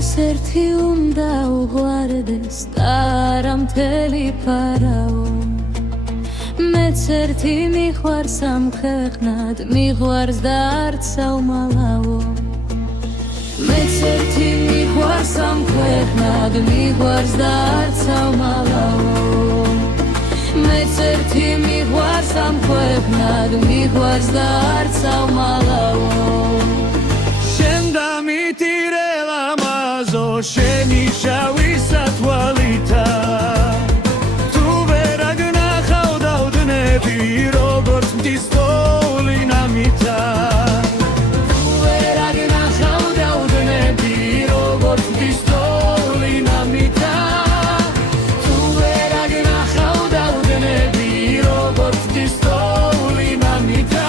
ერთი უნდა უღვარდეს და არა მთელი ფარაო მეც ერთი მიყვარს ამ ქვეყნად მიყვარს და არც საუმალავო მეც ერთი მიყვარს ამ ქვეყნად მიყვარს და არც საუმალავო მეც ერთი მიყვარს ამ ქვეყნად მიყვარს და არც საუმალავო შენ დამიტირებ ამაზო შენი შავი სათვალითა თუ ვერ აგნახავ დავდნები როგორც მტის თოლინა მითა თუ ვერ აგნახავ დავდნები როგორც მტის თოლინა მითა თუ ვერ აგნახავ დავდნები როგორც მტის თოლინა მითა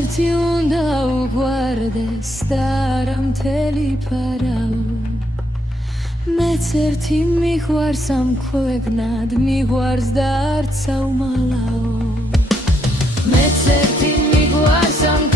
ერთი უნდა უგვარდეს და არა მთელი ფარაო მეც ერთი მიყვარს ამ ქვეყნად მიყვარს და არც საუმალავო მეც ერთი მიყვარს ამ